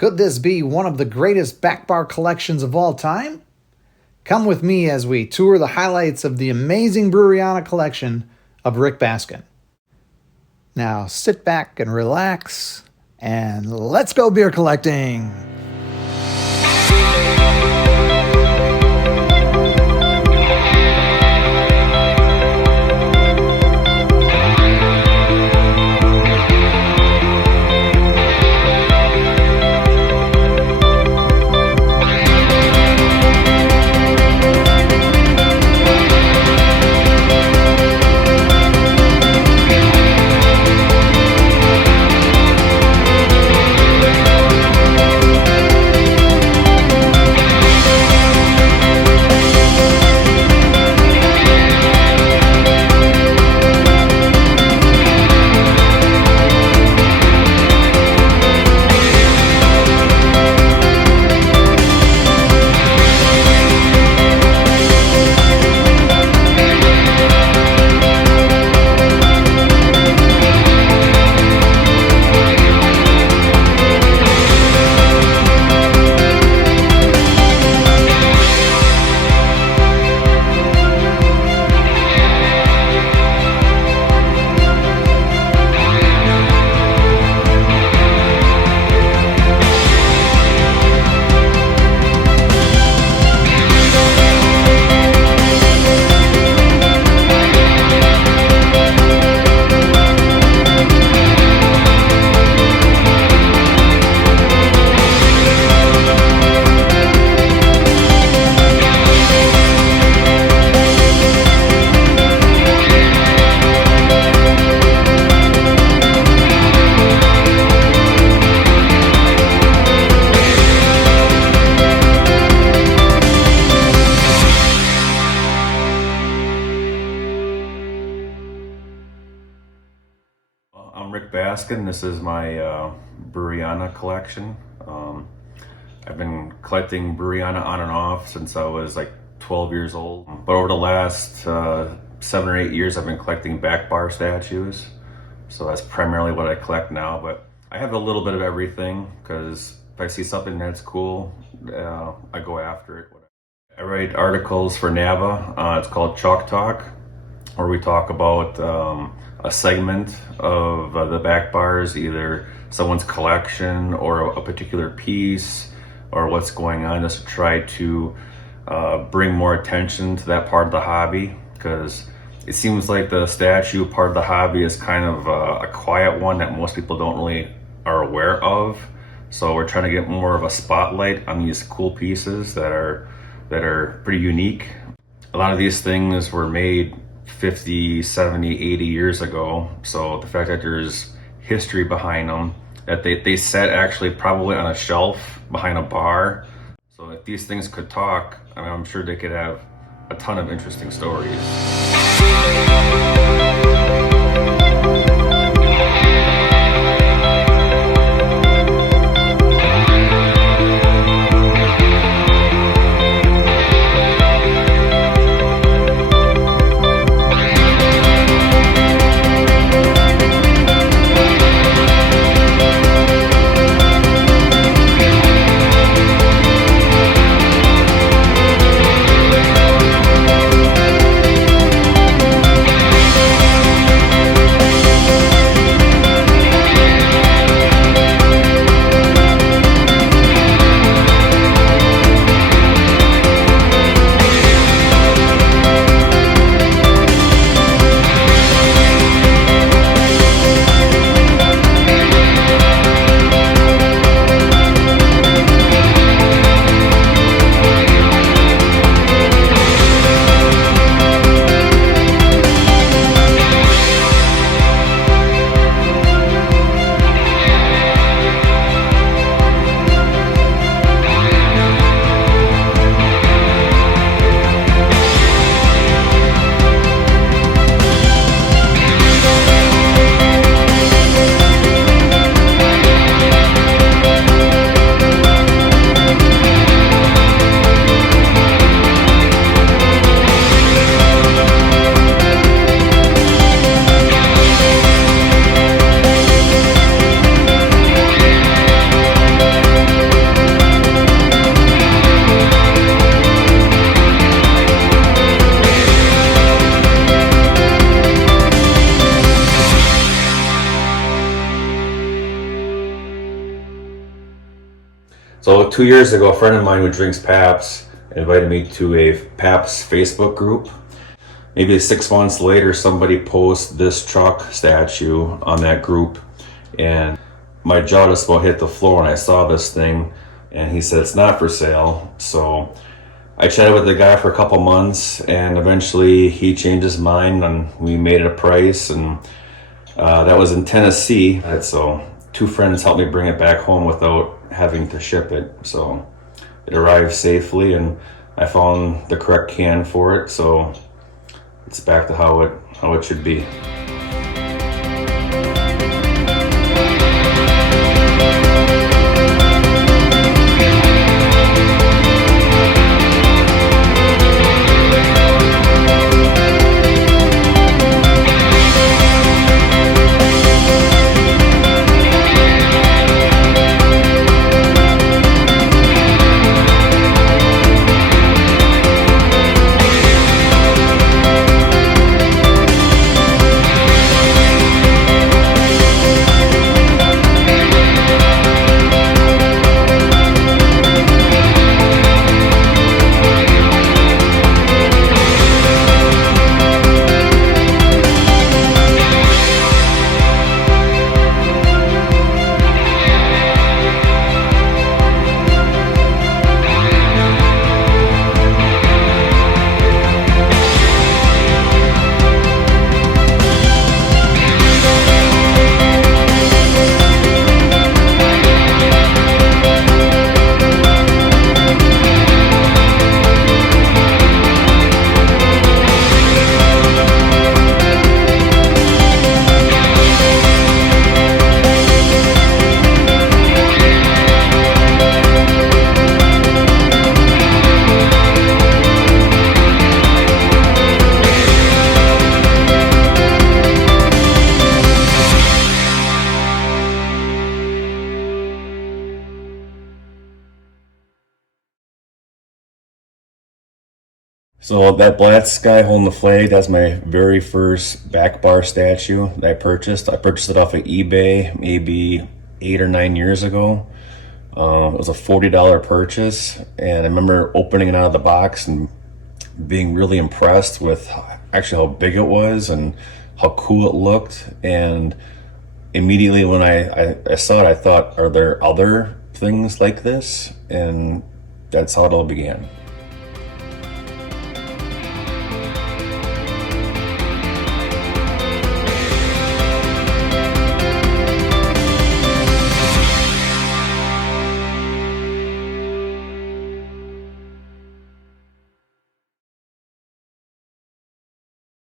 Could this be one of the greatest back bar collections of all time? Come with me as we tour the highlights of the amazing Breweriana collection of Rick Basken. Now sit back and relax, and let's go beer collecting! I'm Rick Basken. This is my Breweriana collection. I've been collecting Breweriana on and off since I was like 12 years old. But over the last 7 or 8 years, I've been collecting back bar statues. So that's primarily what I collect now. But I have a little bit of everything because if I see something that's cool, I go after it. I write articles for NABA. It's called Chalk Talk, where we talk about a segment of the back bars, either someone's collection or a particular piece or what's going on, just to try to bring more attention to that part of the hobby, because it seems like the statue part of the hobby is kind of a quiet one that most people don't really are aware of. So we're trying to get more of a spotlight on these cool pieces that are pretty unique. A lot of these things were made 50, 70, 80 years ago. So the fact that there's history behind them, that they sat actually probably on a shelf behind a bar. So if these things could talk, I mean, I'm sure they could have a ton of interesting stories. So 2 years ago, a friend of mine who drinks Pabst invited me to a Pabst Facebook group. Maybe 6 months later, somebody posts this truck statue on that group, and my jaw just about hit the floor when I saw this thing, and he said it's not for sale. So I chatted with the guy for a couple months, and eventually he changed his mind and we made it a price, and that was in Tennessee. And so 2 friends helped me bring it back home without having to ship it. So it arrived safely, and I found the correct can for it. So it's back to how it should be. So that black guy holding the flag, that's my very first back bar statue that I purchased. I purchased it off of eBay maybe 8 or 9 years ago. It was a $40 purchase, and I remember opening it out of the box and being really impressed with actually how big it was and how cool it looked. And immediately when I saw it, I thought, are there other things like this? And that's how it all began.